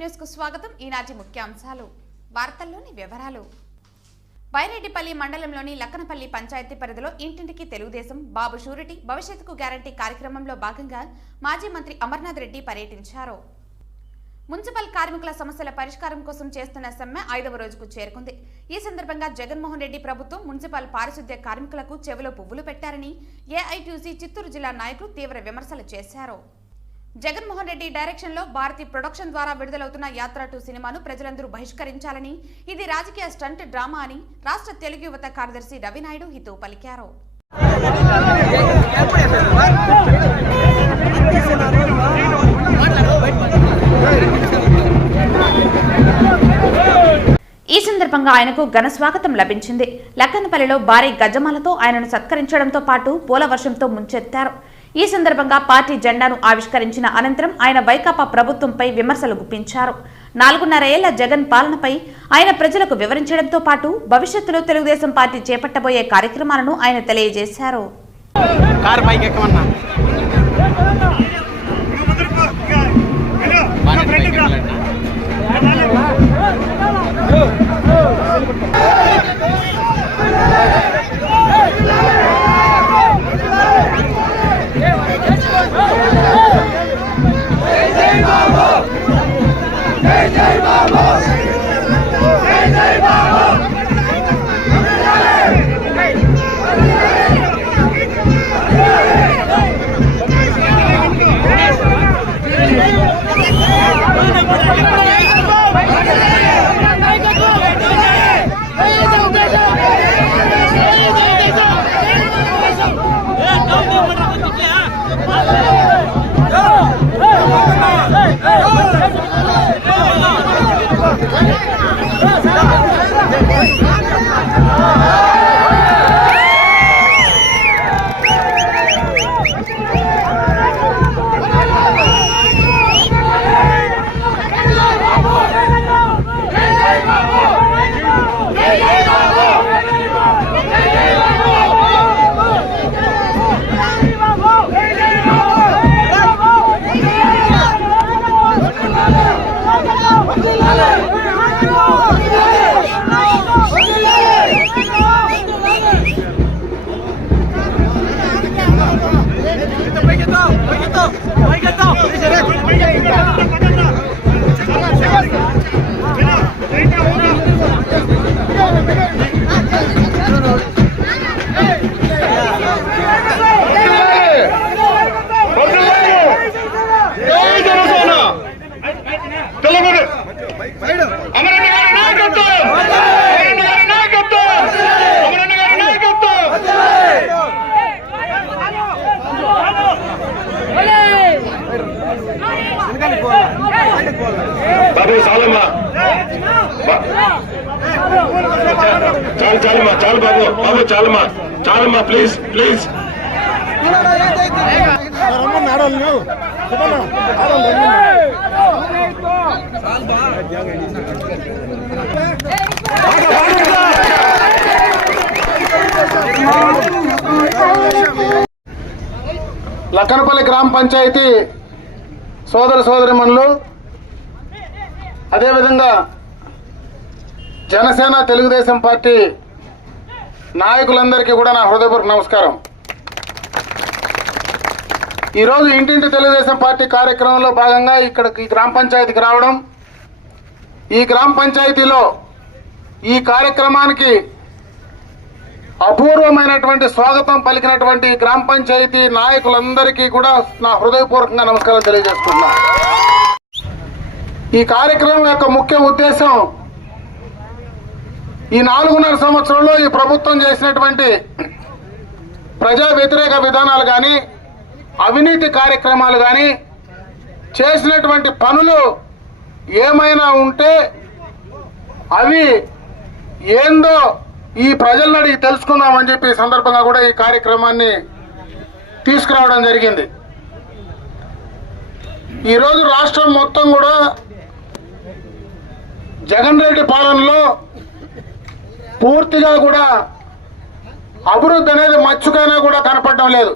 News కు స్వాగతం. ఈనాటి ముఖ్యాంశాలు వార్తల్లోని వివరాలు. బైరెడ్డిపల్లి మండలంలోని లక్కనపల్లి పంచాయతీ పరిధిలో ఇంటింటికి తెలుగుదేశం బాబు షూరిటీ భవిష్యత్తుకు గ్యారంటీ కార్యక్రమంలో భాగంగా మాజీ మంత్రి అమర్నాథ్ రెడ్డి పర్యటించారు. మున్సిపల్ కార్మికుల సమస్యల పరిష్కారం కోసం చేస్తున్న సమ్మె 5వ రోజుకు చేరుకుంది. ఈ సందర్భంగా జగన్మోహన్ రెడ్డి ప్రభుత్వం మున్సిపల్ పారిశుద్ధ్య కార్మికులకు చెవిలో పువ్వులు పెట్టారని ఏఐటీయూసీ చిత్తూరు జిల్లా నాయకులు తీవ్ర విమర్శలు చేశారు. జగన్మోహన్ రెడ్డి డైరెక్షన్ లో భారతి ప్రొడక్షన్ ద్వారా విడుదలవుతున్న యాత్ర 2 సినిమాను ప్రజలందరూ బహిష్కరించాలని, ఇది రాజకీయ స్టంట్ డ్రామా అని రాష్ట్ర తెలుగు యువత కార్యదర్శి రవినాయుడు హితవు పలికారు. ఈ సందర్భంగా ఆయనకు ఘన స్వాగతం లభించింది. లక్కనపల్లిలో భారీ గజమాలతో ఆయనను సత్కరించడంతో పాటు పూల వర్షంతో ముంచెత్తారు. ఈ సందర్భంగా పార్టీ జెండాను ఆవిష్కరించిన అనంతరం ఆయన వైకాపా ప్రభుత్వంపై విమర్శలు గుప్పించారు. 4.5 ఏళ్ల జగన్ పాలనపై ఆయన ప్రజలకు వివరించడంతో పాటు భవిష్యత్తులో తెలుగుదేశం పార్టీ చేపట్టబోయే కార్యక్రమాలను ఆయన తెలియజేశారు. చాలు బాబు చాలమ్మా ప్లీజ్ లక్కనపల్లి గ్రామ పంచాయతీ సోదరిమణులు, అదేవిధంగా జనసేన తెలుగుదేశం పార్టీ నాయకులందరికీ కూడా నా హృదయపూర్వక నమస్కారం. ఈరోజు ఇంటింటి తెలుగుదేశం పార్టీ కార్యక్రమంలో భాగంగా ఇక్కడ ఈ గ్రామ పంచాయతీకి రావడం, ఈ గ్రామ పంచాయతీలో ఈ కార్యక్రమానికి అపూర్వమైనటువంటి స్వాగతం పలికినటువంటి గ్రామ పంచాయతీ నాయకులందరికీ కూడా నా హృదయపూర్వకంగా నమస్కారం తెలియజేస్తున్నా. ఈ కార్యక్రమం యొక్క ముఖ్య ఉద్దేశం ఈ 4.5 సంవత్సరంలో ఈ ప్రభుత్వం చేసినటువంటి ప్రజా వ్యతిరేక విధానాలు కానీ, అవినీతి కార్యక్రమాలు కానీ, చేసినటువంటి పనులు ఏమైనా ఉంటే అవి ఏందో ఈ ప్రజలను అడిగి తెలుసుకుందామని చెప్పి సందర్భంగా కూడా ఈ కార్యక్రమాన్ని తీసుకురావడం జరిగింది. ఈరోజు రాష్ట్రం మొత్తం కూడా జగన్ రెడ్డి పాలనలో పూర్తిగా కూడా అభివృద్ధి అనేది మచ్చుకైనా కూడా కనపడడం లేదు.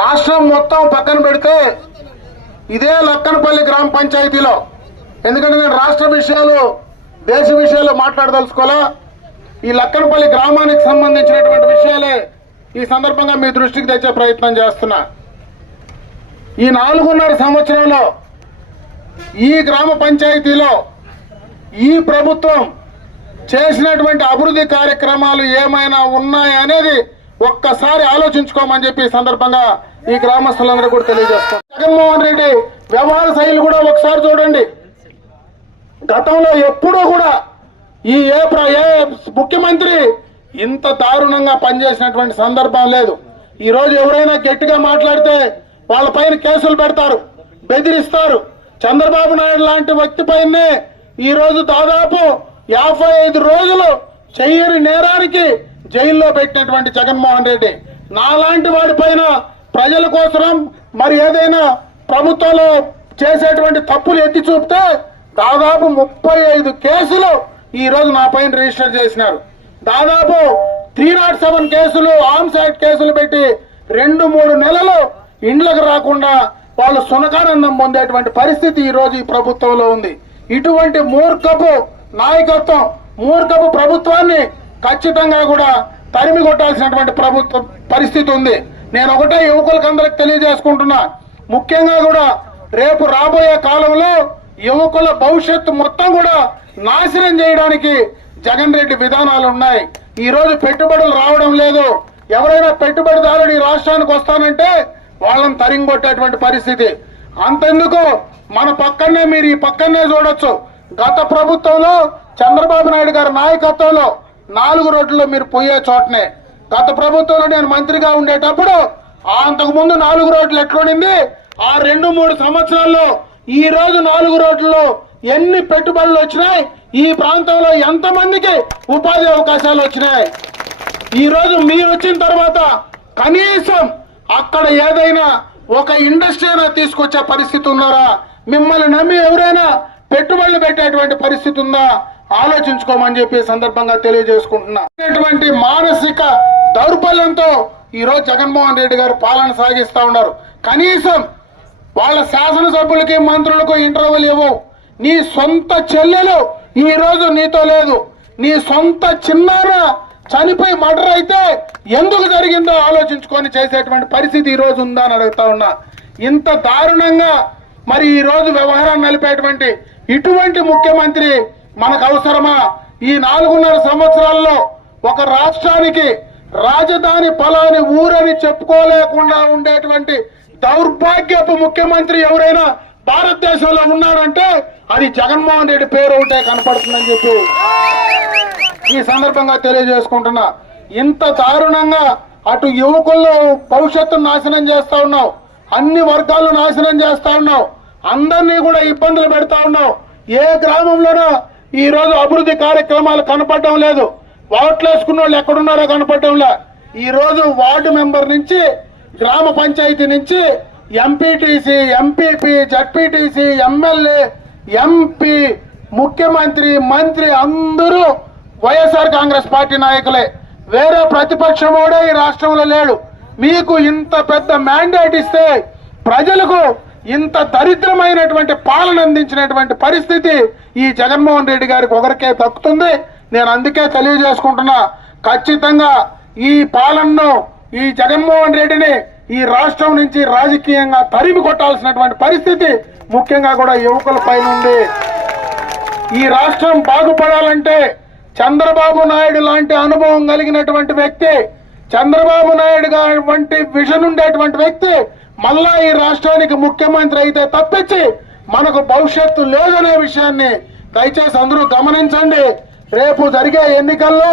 రాష్ట్రం మొత్తం పక్కన పెడితే ఇదే లక్కనపల్లి గ్రామ పంచాయతీలో, ఎందుకంటే నేను రాష్ట్ర విషయాలు దేశ విషయాలు మాట్లాడదలుచుకోలే, ఈ లక్కనపల్లి గ్రామానికి సంబంధించినటువంటి విషయాలే ఈ సందర్భంగా మీ దృష్టికి తెచ్చే ప్రయత్నం చేస్తున్నా. ఈ 4.5 సంవత్సరంలో ఈ గ్రామ పంచాయతీలో ఈ ప్రభుత్వం చేసినటువంటి అభివృద్ధి కార్యక్రమాలు ఏమైనా ఉన్నాయనేది ఒక్కసారి ఆలోచించుకోమని చెప్పి ఈ సందర్భంగా ఈ గ్రామస్తులందరూ కూడా తెలియజేస్తాం. జగన్మోహన్ రెడ్డి వ్యవహార శైలి కూడా ఒకసారి చూడండి. గతంలో ఎప్పుడూ కూడా ఈ ఏ ముఖ్యమంత్రి ఇంత దారుణంగా పనిచేసినటువంటి సందర్భం లేదు. ఈరోజు ఎవరైనా గట్టిగా మాట్లాడితే వాళ్ళపైన కేసులు పెడతారు, బెదిరిస్తారు. చంద్రబాబు నాయుడు లాంటి వ్యక్తిపైనే ఈరోజు దాదాపు 55 రోజులు చెయ్యని నేరానికి జైల్లో పెట్టినటువంటి జగన్మోహన్ రెడ్డి నాలాంటి వాడిపైన ప్రజల కోసం మరి ఏదైనా ప్రభుత్వంలో చేసేటువంటి తప్పులు ఎత్తి చూపితే దాదాపు 35 కేసులు ఈ రోజు నా పైన రిజిస్టర్ చేసినారు. దాదాపు 307 కేసులు, ఆర్మ్స్ యాక్ట్ కేసులు పెట్టి 2-3 నెలలు ఇండ్లకు రాకుండా వాళ్ళు సునకానందం పొందేటువంటి పరిస్థితి ఈ రోజు ఈ ప్రభుత్వంలో ఉంది. ఇటువంటి మూర్ఖపు నాయకత్వం, మూర్ఖపు ప్రభుత్వాన్ని ఖచ్చితంగా కూడా తరిమి కొట్టాల్సినటువంటి పరిస్థితి ఉంది. నేను ఒకటే యువకులకు అందరికి తెలియజేసుకుంటున్నా, ముఖ్యంగా కూడా రేపు రాబోయే కాలంలో యువకుల భవిష్యత్తు మొత్తం కూడా నాశనం చేయడానికి జగన్ రెడ్డి విధానాలు ఉన్నాయి. ఈ రోజు పెట్టుబడులు రావడం లేదు. ఎవరైనా పెట్టుబడిదారుడు ఈ రాష్ట్రానికి వస్తానంటే వాళ్ళని తరింగొట్టేటువంటి పరిస్థితి. అంతెందుకు మన పక్కనే, మీరు ఈ పక్కనే చూడొచ్చు, గత ప్రభుత్వంలో చంద్రబాబు నాయుడు గారి నాయకత్వంలో 4 రోడ్లలో మీరు పోయే చోటనే గత ప్రభుత్వంలో నేను మంత్రిగా ఉండేటప్పుడు అంతకు ముందు 4 రోడ్లు ఎట్లుండింది, ఆ 2-3 సంవత్సరాల్లో ఈ రోజు 4 రోడ్లలో ఎన్ని పెట్టుబడులు వచ్చినాయి, ఈ ప్రాంతంలో ఎంతమందికి ఉపాధి అవకాశాలు వచ్చినాయి. ఈ రోజు మీరు వచ్చిన తర్వాత కనీసం అక్కడ ఏదైనా ఒక ఇండస్ట్రీ అయినా తీసుకొచ్చే పరిస్థితి ఉన్నారా? మిమ్మల్ని నమ్మి ఎవరైనా పెట్టుబడులు పెట్టేటువంటి పరిస్థితి ఉందా? ఆలోచించుకోమని చెప్పి సందర్భంగా తెలియజేసుకుంటున్నా. మానసిక దౌర్బల్యంతో ఈ రోజు జగన్మోహన్ రెడ్డి గారు పాలన సాగిస్తా ఉన్నారు. కనీసం వాళ్ళ శాసనసభ్యులకి, మంత్రులకు ఇంటర్వ్యూలు ఇవ్వవు. నీ సొంత చెల్లెలు ఈ రోజు నీతో లేదు. నీ సొంత చిన్నాన్న చనిపోయి మర్డర్ అయితే ఎందుకు జరిగిందో ఆలోచించుకొని చేసేటువంటి పరిస్థితి ఈ రోజు ఉందా అని అడుగుతా ఉన్నా. ఇంత దారుణంగా మరి ఈ రోజు వ్యవహారాన్ని నలిపేటువంటి ఇటువంటి ముఖ్యమంత్రి మనకు అవసరమా? ఈ 4.5 సంవత్సరాల్లో ఒక రాష్ట్రానికి రాజధాని ఫలాని ఊరని చెప్పుకోలేకుండా ఉండేటువంటి దౌర్భాగ్యపు ముఖ్యమంత్రి ఎవరైనా భారతదేశంలో ఉన్నారంటే అది జగన్మోహన్ రెడ్డి పేరు ఒకటే కనపడుతుందని చెప్పి ఈ సందర్భంగా తెలియజేసుకుంటున్నా. ఇంత దారుణంగా అటు యువకుల్లో భవిష్యత్తును నాశనం చేస్తా ఉన్నావు, అన్ని వర్గాలు నాశనం చేస్తా ఉన్నావు, అందరినీ కూడా ఇబ్బందులు పెడతా ఉన్నావు. ఏ గ్రామంలోనూ ఈ రోజు అభివృద్ధి కార్యక్రమాలు కనపడటం లేదు. ఓట్లు వేసుకున్న వాళ్ళు ఎక్కడున్నారో కనపడటం లే. ఈ రోజు వార్డు మెంబర్ నుంచి, గ్రామ పంచాయతీ నుంచి MPTC, MPP, ZPTC, MLA, MP, ముఖ్యమంత్రి, మంత్రి అందరూ వైఎస్ఆర్ కాంగ్రెస్ పార్టీ నాయకులే. వేరే ప్రతిపక్షమోడే ఈ రాష్ట్రంలో లేడు. మీకు ఇంత పెద్ద మ్యాండేట్ ఇస్తే ప్రజలకు ఇంత దరిద్రమైనటువంటి పాలన అందించినటువంటి పరిస్థితి ఈ జగన్మోహన్ రెడ్డి గారికి ఒకరికే దక్కుతుంది. నేను అందుకే తెలియజేసుకుంటున్నా, ఖచ్చితంగా ఈ పాలనను, ఈ జగన్మోహన్ రెడ్డిని ఈ రాష్ట్రం నుంచి రాజకీయంగా తరిమి కొట్టాల్సినటువంటి పరిస్థితి ముఖ్యంగా కూడా యువకుల పైన ఉంది. ఈ రాష్ట్రం బాగుపడాలంటే చంద్రబాబు నాయుడు లాంటి అనుభవం కలిగినటువంటి వ్యక్తి, చంద్రబాబు నాయుడు గారి వంటి విజన్ ఉండేటువంటి వ్యక్తి మళ్ళా ఈ రాష్ట్రానికి ముఖ్యమంత్రి అయితే తప్పించి మనకు భవిష్యత్తు లేదనే విషయాన్ని దయచేసి అందరూ గమనించండి. రేపు జరిగే ఎన్నికల్లో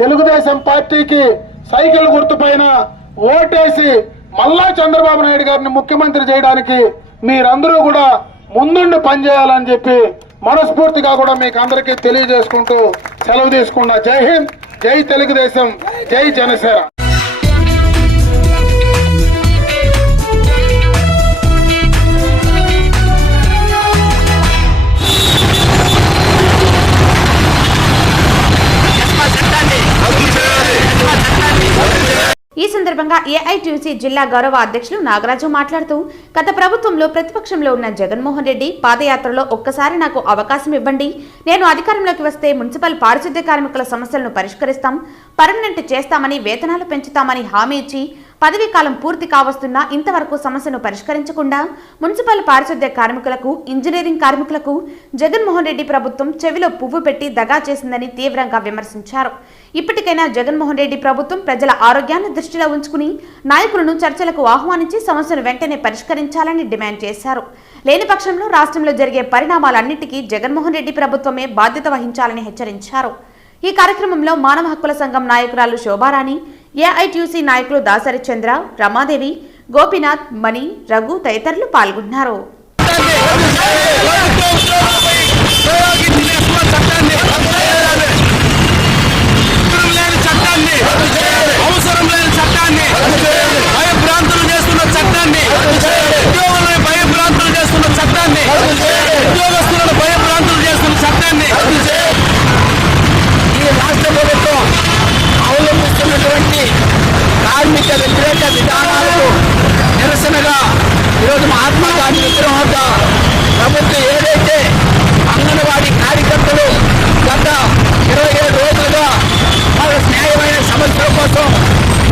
తెలుగుదేశం పార్టీకి సైకిల్ గుర్తుపైన ఓటేసి మళ్ళా చంద్రబాబు నాయుడు గారిని ముఖ్యమంత్రి చేయడానికి మీరందరూ కూడా ముందుండి పనిచేయాలని చెప్పి మనస్ఫూర్తిగా కూడా మీకు అందరికీ తెలియజేసుకుంటూ సెలవు తీసుకున్నా. జై హింద్, జై తెలుగుదేశం, జై జనసేన. ఈ సందర్భంగా సందర్భంగా ఏఐటీయూసీ జిల్లా గౌరవ అధ్యక్షులు నాగరాజు మాట్లాడుతూ గత ప్రభుత్వంలో ప్రతిపక్షంలో ఉన్న జగన్మోహన్ రెడ్డి పాదయాత్రలో ఒక్కసారి నాకు అవకాశం ఇవ్వండి, నేను అధికారంలోకి వస్తే మున్సిపల్ పారిశుద్ధ్య కార్మికుల సమస్యలను పరిష్కరిస్తాం, పర్మనెంట్ చేస్తామని, వేతనాలు పెంచుతామని హామీ ఇచ్చి పదవీ కాలం పూర్తి కావస్తున్నా ఇంతవరకు సమస్యను పరిష్కరించకుండా మున్సిపల్ పారిశుద్ధ్య కార్మికులకు, ఇంజనీరింగ్ కార్మికులకు జగన్మోహన్ రెడ్డి ప్రభుత్వం చెవిలో పువ్వు పెట్టి దగా చేసిందని తీవ్రంగా విమర్శించారు. ఇప్పటికైనా జగన్మోహన్ రెడ్డి ప్రభుత్వం ప్రజల ఆరోగ్యాన్ని దృష్టిలో ఉంచుకుని నాయకులను చర్చలకు ఆహ్వానించి సమస్యను వెంటనే పరిష్కరించాలని డిమాండ్ చేశారు. లేని పక్షంలో రాష్ట్రంలో జరిగే పరిణామాలన్నిటికీ జగన్మోహన్ రెడ్డి ప్రభుత్వమే బాధ్యత వహించాలని హెచ్చరించారు. ఈ కార్యక్రమంలో మానవ హక్కుల సంఘం నాయకురాలు శోభారాణి, ఏఐటీయూసీ నాయకులు దాసరి చంద్ర, రమాదేవి, గోపీనాథ్, మణి, రఘు తదితరులు పాల్గొన్నారు. కార్మిక వ్యతిరేక విధానాలకు నిరసనగా ఈరోజు మహాత్మా గాంధీ విగ్రహం వద్ద ప్రభుత్వం ఏదైతే అంగన్వాడీ కార్యకర్తలు గత 27 రోజులుగా వాళ్ళ న్యాయమైన సమస్యల కోసం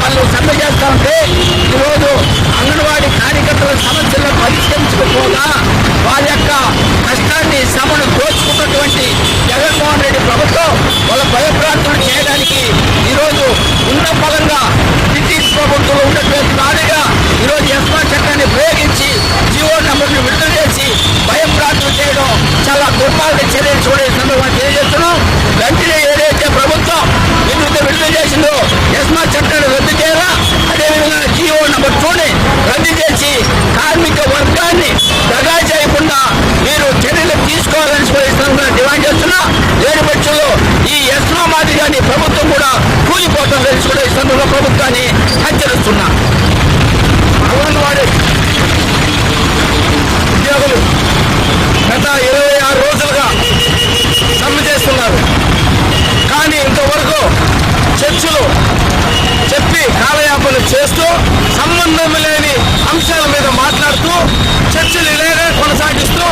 వాళ్ళు సమ్మె చేస్తూ ఉంటే ఈరోజు అంగన్వాడీ కార్యకర్తల సమస్యలను పరిష్కరించకపోగా వారి యొక్క కష్టాన్ని శ్రమను దోచుకున్నటువంటి జగన్మోహన్ రెడ్డి ప్రభుత్వం వాళ్ళ భయప్రాంతులు చేయడానికి ఈరోజు ఉన్న బలంగా బ్రిటిష్ ప్రభుత్వంలో ఉన్నటువంటి నాడుగా ఈరోజు ఎస్మా చట్టాన్ని ప్రయోగించి జీవో నంబర్ను విడుదల చేసి భయప్రాంతులు చేయడం చాలా దుర్మార్గ చర్యలు చూడే సందర్భంగా తెలియజేస్తున్నాం. వెంటనే ఏదైతే ప్రభుత్వం విడుదల చేసిందో ఎస్మా చట్టాన్ని రద్దు చేయాలా, అదేవిధంగా జీవో నంబర్ 2ని రద్దు చేసి కార్మిక వర్గాన్ని దగా చేయకుండా మీరు చర్యలు తీసుకోవాలని డిమాండ్ చేస్తున్నా. లేని పక్షంలో ఈ ఎస్మా మాదిరిగాని ప్రభుత్వం కూడా కూలిపోవడం తెలుసుకునే ఈ సందర్భంలో ప్రభుత్వాన్ని హెచ్చరిస్తున్నా. అంగన్వాడీ ఉద్యోగులు గత 26 రోజులుగా సమ్మె చేస్తున్నారు. కానీ ఇంతవరకు చర్చలు చెప్పి కాలయాపన చేస్తూ సంబంధం లేని అంశాల మీద మాట్లాడుతూ చర్చలు ఇలాగే కొనసాగిస్తూ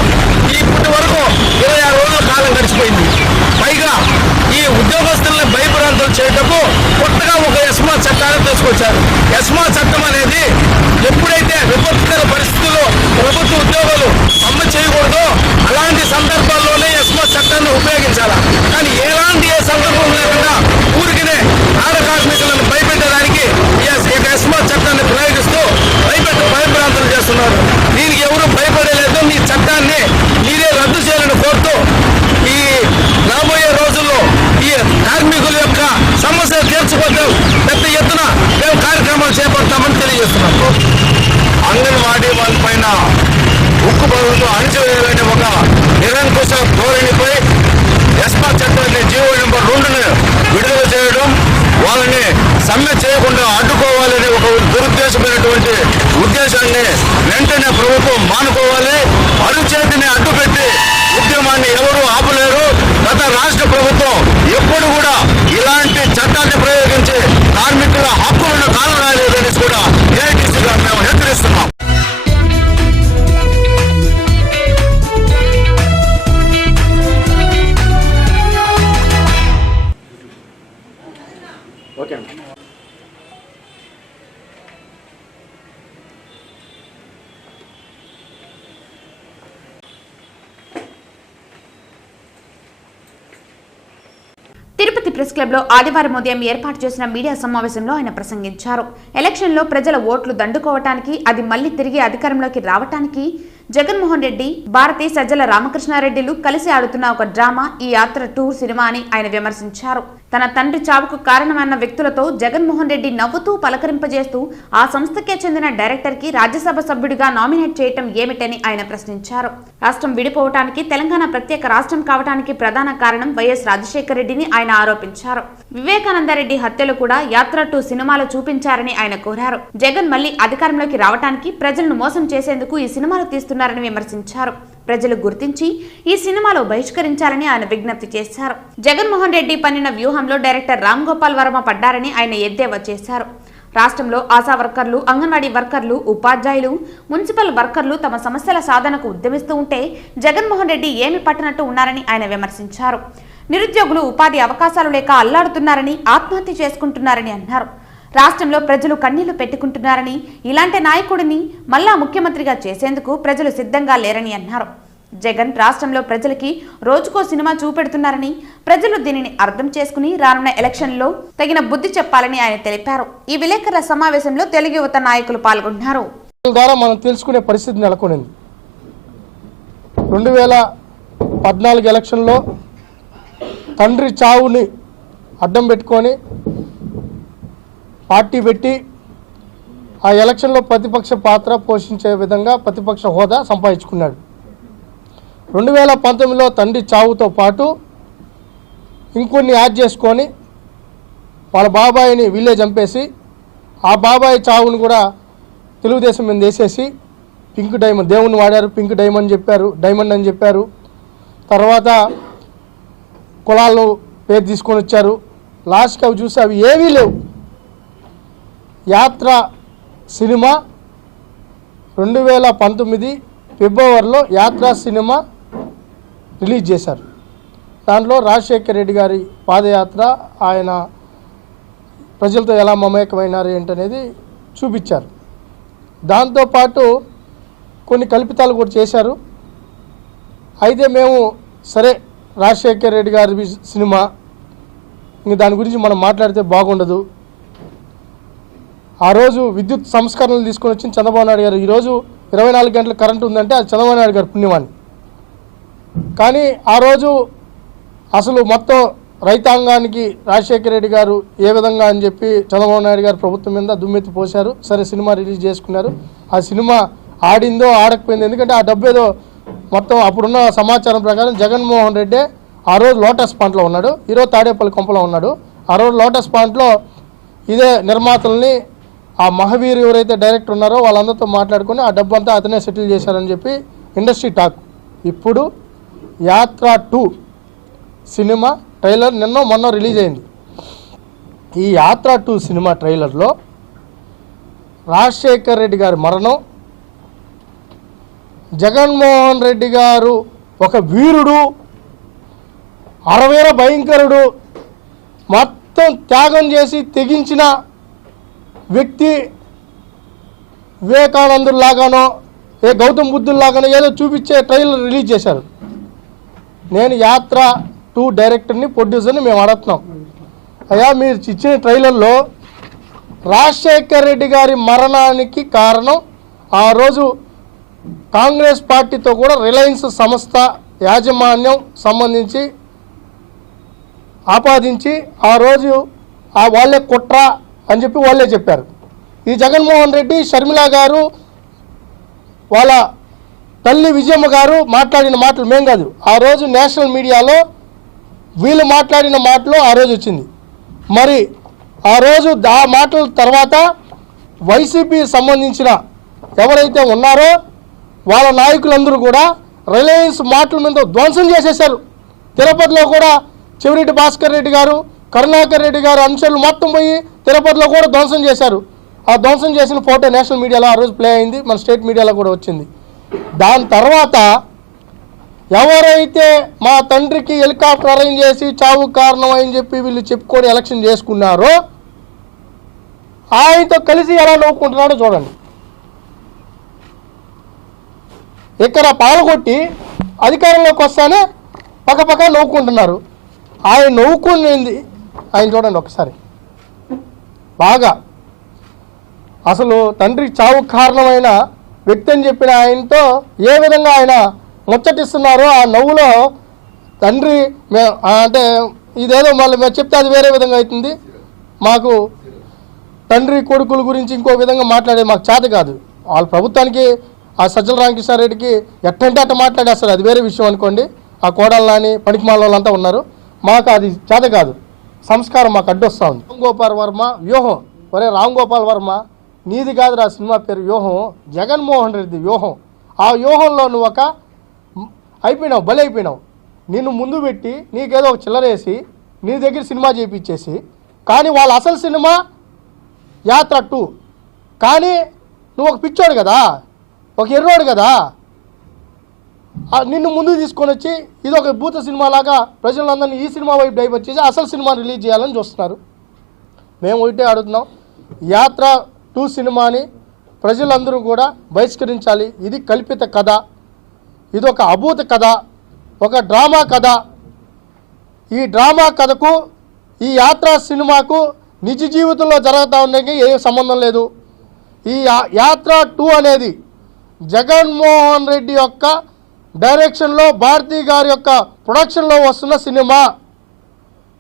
ఇప్పటి వరకు 26 రోజుల కాలం గడిచిపోయింది. పైగా ఈ ఉద్యోగస్తుల్ని భయభ్రాంతులు చేయటకు కొత్తగా ఒక ఎస్మా చట్టాన్ని తీసుకొచ్చారు. ఎస్మా చట్టం అనేది ఎప్పుడైతే విపత్కర పరిస్థితుల్లో ప్రభుత్వ ఉద్యోగులు సమ్మె చేయకూడదో అలాంటి సందర్భాల్లోనే ఎస్మా చట్టాన్ని ఉపయోగించాలి. కానీ ఏ సందర్భం లేకుండా ఊరికినే ఆడ కార్మికులను భయపెట్టడానికి ఎస్మా చట్టాన్ని ప్రయోగిస్తూ భయభ్రాంతులు చేస్తున్నారు. దీనికి ఎవరు భయపడలేదు. ఈ చట్టాన్ని మీరే రద్దు చేయాలని కోరుతూ ఈ రాబోయే రోజుల్లో ఈ కార్మికుల యొక్క సమస్యలు తీర్చుకోవడం పెద్ద ఎత్తున మేము కార్యక్రమాలు చేపడతామని తెలియజేస్తున్నాం. అంగన్వాడీ వాళ్ళపైన ఉక్కు బదులుతో అణచివేయాలనే ఒక నిరంకుశ ధోరణిపై ఎస్మా చట్టాన్ని జీవో నంబర్ 2ని విడుదల చేయడం, వాళ్ళని సమ్మె చేయకుండా అడ్డుకోవాలనే ఒక దురుద్దేశమైనటువంటి ఉద్దేశాన్ని వెంటనే ప్రభుత్వం మానుకోవాలి. అరుచేతిని అడ్డుపెట్టి ఉద్యమాన్ని ఎవరు ఆపలేరు. గత రాష్ట్ర ప్రభుత్వం ఎప్పుడు కూడా ఇలాంటి చట్టాన్ని ప్రయోగించి కార్మికుల హక్కులను కాలరాలేదని కూడా ఏఐటీసీగా మేము హెచ్చరిస్తున్నాం. ఓకే తిరుపతి ప్రెస్ క్లబ్ లో ఆదివారం ఉదయం ఏర్పాటు చేసిన మీడియా సమావేశంలో ఆయన ప్రసంగించారు. ఎలక్షన్లో ప్రజల ఓట్లు దండుకోవటానికి, అది మళ్లీ తిరిగి అధికారంలోకి రావటానికి జగన్మోహన్ రెడ్డి, భారతి సజ్జల రామకృష్ణారెడ్డిలు కలిసి ఆడుతున్న ఒక డ్రామా ఈ యాత్ర 2 సినిమా అని ఆయన విమర్శించారు. తన తండ్రి చావుకు కారణమైన వ్యక్తులతో జగన్మోహన్ రెడ్డి నవ్వుతూ పలకరింపజేస్తూ ఆ సంస్థకే చెందిన డైరెక్టర్ కి రాజ్యసభ సభ్యుడిగా నామినేట్ చేయటం ఏమిటని ఆయన ప్రశ్నించారు. రాష్ట్రం విడిపోవటానికి, తెలంగాణ ప్రత్యేక రాష్ట్రం కావటానికి ప్రధాన కారణం వైఎస్ రాజశేఖర రెడ్డిని ఆయన ఆరోపించారు. వివేకానందరెడ్డి హత్యలు కూడా యాత్ర 2 సినిమాలో చూపించారని ఆయన కోరారు. జగన్ మళ్లీ అధికారంలోకి రావటానికి ప్రజలను మోసం చేసేందుకు ఈ సినిమాలు తీస్తున్నారని విమర్శించారు. ప్రజలు గుర్తించి ఈ సినిమాలో బహిష్కరించాలని ఆయన విజ్ఞప్తి చేశారు. జగన్మోహన్ రెడ్డి పన్నిన వ్యూహంలో డైరెక్టర్ రామ్ గోపాల్ వర్మ పడ్డారని ఆయన ఎద్దేవా చేశారు. రాష్ట్రంలో ఆశా వర్కర్లు, అంగన్వాడీ వర్కర్లు, ఉపాధ్యాయులు, మున్సిపల్ వర్కర్లు తమ సమస్యల సాధనకు ఉద్యమిస్తూ ఉంటే జగన్మోహన్ రెడ్డి ఏమి పట్టనట్టు ఉన్నారని ఆయన విమర్శించారు. నిరుద్యోగులు ఉపాధి అవకాశాలు లేక అల్లాడుతున్నారని, ఆత్మహత్య చేసుకుంటున్నారని అన్నారు. రాష్ట్రంలో ప్రజలు కన్నీళ్లు పెట్టుకుంటున్నారని, ఇలాంటి నాయకుడిని మళ్ళా ముఖ్యమంత్రిగా చేసేందుకు ప్రజలు సిద్ధంగా లేరని అన్నారు. జగన్ రాష్ట్రంలో ప్రజలకి రోజుకో సినిమా చూపెడుతున్నారని, ప్రజలు దీనిని అర్థం చేసుకుని రానున్న ఎలక్షన్లో తగిన బుద్ధి చెప్పాలని ఆయన తెలిపారు. ఈ విలేకరుల సమావేశంలో తెలుగు యువత నాయకులు పాల్గొన్నారు. ద్వారా మనం తెలుసుకునే పరిస్థితి నెలకొనింది. 2014 ఎలక్షన్లో తండ్రి చావుని అడ్డం పెట్టుకొని పార్టీ పెట్టి ఆ ఎలక్షన్లో ప్రతిపక్ష పాత్ర పోషించే విధంగా ప్రతిపక్ష హోదా సంపాదించుకున్నాడు. 2019లో తండ్రి చావుతో పాటు ఇంకొన్ని యాడ్ చేసుకొని వాళ్ళ బాబాయిని వీళ్ళే చంపేసి ఆ బాబాయి చావుని కూడా తెలుగుదేశం మీద వేసేసి పింక్ డైమండ్ దేవుని వాడారు, పింక్ డైమండ్ అని చెప్పారు. తర్వాత కులాలు పేరు తీసుకొని వచ్చారు. లాస్ట్కి అవి చూసి అవి ఏవీ లేవు. యాత్ర సినిమా 2019 ఫిబ్రవరిలో యాత్ర సినిమా రిలీజ్ చేశారు. దాంట్లో రాజశేఖర రెడ్డి గారి పాదయాత్ర, ఆయన ప్రజలతో ఎలా మమేకమైనారు ఏంటనేది చూపించారు. దాంతోపాటు కొన్ని కల్పితాలు కూడా చేశారు. అయితే మేము సరే రాజశేఖర రెడ్డి గారి సినిమా ఇంక దాని గురించి మనం మాట్లాడితే బాగుండదు. ఆ రోజు విద్యుత్ సంస్కరణలు తీసుకొని వచ్చిన చంద్రబాబు నాయుడు గారు. ఈరోజు 24 గంటల కరెంటు ఉందంటే అది చంద్రబాబు నాయుడు గారు పుణ్యమాని. కానీ ఆ రోజు అసలు మొత్తం రైతాంగానికి రాజశేఖర రెడ్డి గారు ఏ విధంగా అని చెప్పి చంద్రబాబు నాయుడు గారు ప్రభుత్వం మీద దుమ్మెత్తి పోశారు. సరే సినిమా రిలీజ్ చేసుకున్నారు. ఆ సినిమా ఆడిందో ఆడకపోయిందో, ఎందుకంటే ఆ డబ్బు ఏదో మొత్తం అప్పుడున్న సమాచారం ప్రకారం జగన్మోహన్ రెడ్డి ఆ రోజు లోటస్ పాయింట్లో ఉన్నాడు, ఈరోజు తాడేపల్లి కొంపలో ఉన్నాడు. ఆ రోజు లోటస్ పాయింట్లో ఇదే నిర్మాతల్ని, ఆ మహావీర్ ఎవరైతే డైరెక్టర్ ఉన్నారో వాళ్ళందరితో మాట్లాడుకొని ఆ డబ్బు అంతా అతనే సెటిల్ చేశారని చెప్పి ఇండస్ట్రీ టాక్. ఇప్పుడు యాత్ర 2 సినిమా ట్రైలర్ మొన్న రిలీజ్ అయింది. ఈ యాత్ర 2 సినిమా ట్రైలర్లో రాజశేఖర్ రెడ్డి గారి మరణం, జగన్మోహన్ రెడ్డి గారు ఒక వీరుడు, అరవీర భయంకరుడు, మొత్తం త్యాగం చేసి తెగించిన వ్యక్తి, వివేకానందులాగానో గౌతమ్ బుద్ధుల్లాగానో ఏదో చూపించే ట్రైలర్ రిలీజ్ చేశారు. నేను యాత్ర 2 డైరెక్టర్ని, ప్రొడ్యూసర్ని మేము అడుగుతున్నాం, అయ్యా మీరు ఇచ్చిన ట్రైలర్లో రాజశేఖర్ రెడ్డి గారి మరణానికి కారణం ఆ రోజు కాంగ్రెస్ పార్టీతో కూడా రిలయన్స్ సంస్థ యాజమాన్యం సంబంధించి ఆపాదించి ఆ రోజు వాళ్ళే కుట్ర అని చెప్పి వాళ్ళే చెప్పారు. ఈ జగన్మోహన్ రెడ్డి, షర్మిల గారు, వాళ్ళ తల్లి విజయమ్మ గారు మాట్లాడిన మాటలు మేం కాదు, ఆ రోజు నేషనల్ మీడియాలో వీళ్ళు మాట్లాడిన మాటలు ఆ రోజు వచ్చింది. మరి ఆ రోజు ఆ మాటల తర్వాత వైసీపీ సంబంధించిన ఎవరైతే ఉన్నారో వాళ్ళ నాయకులందరూ కూడా రిలయన్స్ మాటల మీద ధ్వంసం చేసేశారు. తిరుపతిలో కూడా చెవిరెడ్డి భాస్కర్ రెడ్డి గారు, కరుణాకర్ రెడ్డి గారు అనుచరులు మొత్తం పోయి తిరుపతిలో కూడా ధ్వంసం చేశారు. ఆ ధ్వంసం చేసిన ఫోటో నేషనల్ మీడియాలో ఆ రోజు ప్లే అయింది, మన స్టేట్ మీడియాలో కూడా వచ్చింది. దాని తర్వాత ఎవరైతే మా తండ్రికి హెలికాప్టర్ అరేంజ్ చేసి చావు కారణం అని చెప్పి వీళ్ళు చెప్పుకొని ఎలక్షన్ చేసుకున్నారో ఆయనతో కలిసి ఎలా నవ్వుకుంటున్నాడో చూడండి. ఇక్కడ పాల్గొట్టి అధికారంలోకి వస్తానే పక్కపక్క నవ్వుకుంటున్నారు. ఆయన నవ్వుకునేది ఆయన చూడండి ఒకసారి బాగా. అసలు తండ్రి చావు కారణమైన వ్యక్తి అని చెప్పిన ఆయనతో ఏ విధంగా ఆయన ముచ్చటిస్తున్నారో ఆ నవ్వులో తండ్రి అంటే ఇదేదో మళ్ళీ మేము చెప్తే అది వేరే విధంగా అవుతుంది. మాకు తండ్రి కొడుకుల గురించి ఇంకో విధంగా మాట్లాడేది మాకు చేత కాదు. వాళ్ళ ప్రభుత్వానికి ఆ సజ్జల రామకృష్ణారెడ్డికి ఎట్టంటే అట్ట మాట్లాడేస్తారు, అది వేరే విషయం అనుకోండి. ఆ కోడళ్ళని పనికిమాల వాళ్ళంతా ఉన్నారు, మాకు అది చేత కాదు. సంస్కారం మాకు అడ్డొస్తూ ఉంది. రామ్ గోపాల్ వర్మ వ్యూహం. ఒరే రామ్ గోపాల్ వర్మ, నీది కాదు ఆ సినిమా పేరు వ్యూహం, జగన్మోహన్ రెడ్డి వ్యూహం. ఆ వ్యూహంలో నువ్వు ఒక అయిపోయినావు, బలైపోయినావు. నిన్ను ముందు పెట్టి నీకేదో ఒక చిల్లరేసి నీ దగ్గర సినిమా చేయించేసి, కానీ వాళ్ళ అసలు సినిమా యాత్ర 2. కానీ నువ్వు ఒక పిచ్చోడు కదా, ఒక ఎర్రోడు కదా, నిన్ను ముందుకు తీసుకొని వచ్చి ఇది ఒక భూత సినిమా లాగా ప్రజలందరినీ ఈ సినిమా వైపు డైవర్ట్ చేసి అసలు సినిమా రిలీజ్ చేయాలని చూస్తున్నారు. మేము ఒకటే అడుగుతున్నాం, యాత్ర 2 సినిమాని ప్రజలందరూ కూడా బహిష్కరించాలి. ఇది కల్పిత కథ, ఇది ఒక అభూత కథ, ఒక డ్రామా కథ. ఈ డ్రామా కథకు ఈ యాత్ర సినిమాకు నిజ జీవితంలో జరుగుతూ ఉండేకి ఏ సంబంధం లేదు. ఈ యాత్ర 2 అనేది జగన్మోహన్ రెడ్డి యొక్క డైరెక్షన్లో భారతీ గారి యొక్క ప్రొడక్షన్లో వస్తున్న సినిమా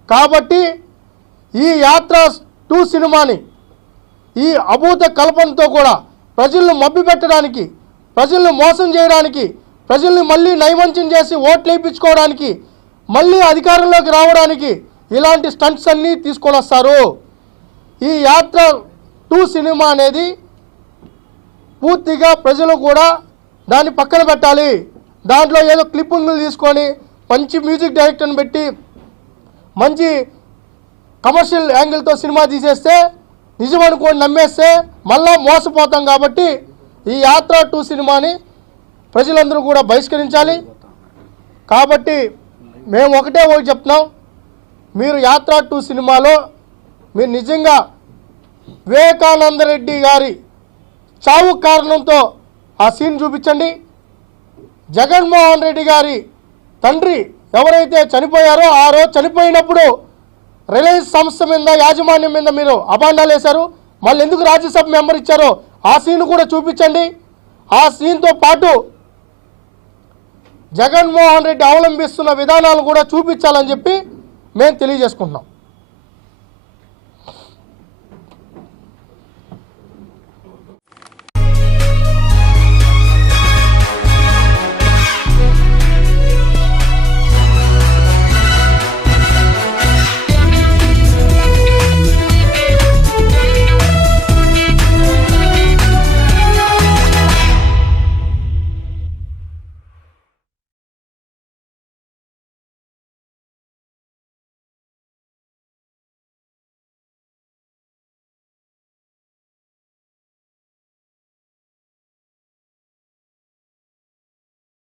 కాబట్టి ఈ యాత్ర 2 సినిమాని ఈ అభూత కల్పనతో కూడా ప్రజలను మభ్యపెట్టడానికి, ప్రజలను మోసం చేయడానికి, ప్రజల్ని మళ్ళీ నైవంచం చేసి ఓట్లు వేయించుకోవడానికి, మళ్ళీ అధికారంలోకి రావడానికి ఇలాంటి స్టంట్స్ అన్నీ తీసుకొని వస్తారు. ఈ యాత్ర 2 సినిమా అనేది పూర్తిగా ప్రజలు కూడా దాన్ని పక్కన పెట్టాలి. దాంట్లో ఏదో క్లిప్పింగ్లు తీసుకొని మంచి మ్యూజిక్ డైరెక్టర్ని పెట్టి మంచి కమర్షియల్ యాంగిల్తో సినిమా తీసేస్తే నిజం అనుకోని నమ్మేస్తే మళ్ళా మోసపోతాం. కాబట్టి ఈ యాత్ర 2 సినిమాని ప్రజలందరూ కూడా బహిష్కరించాలి. కాబట్టి మేము ఒకటి చెప్తున్నాం, మీరు యాత్ర 2 సినిమాలో మీరు నిజంగా వివేకానంద రెడ్డి గారి చావు కారణంతో ఆ సీన్ చూపించండి. జగన్మోహన్ రెడ్డి గారి తండ్రి ఎవరైతే చనిపోయారో ఆ రోజు చనిపోయినప్పుడు రిలయన్స్ సంస్థ మీద, యాజమాన్యం మీద మీరు అబాండాలు వేశారు. మళ్ళీ ఎందుకు రాజ్యసభ మెంబర్ ఇచ్చారో ఆ సీన్ కూడా చూపించండి. ఆ సీన్తో పాటు జగన్మోహన్ రెడ్డి అవలంబిస్తున్న విధానాలు కూడా చూపించాలని చెప్పి మేము తెలియజేసుకుంటున్నాం.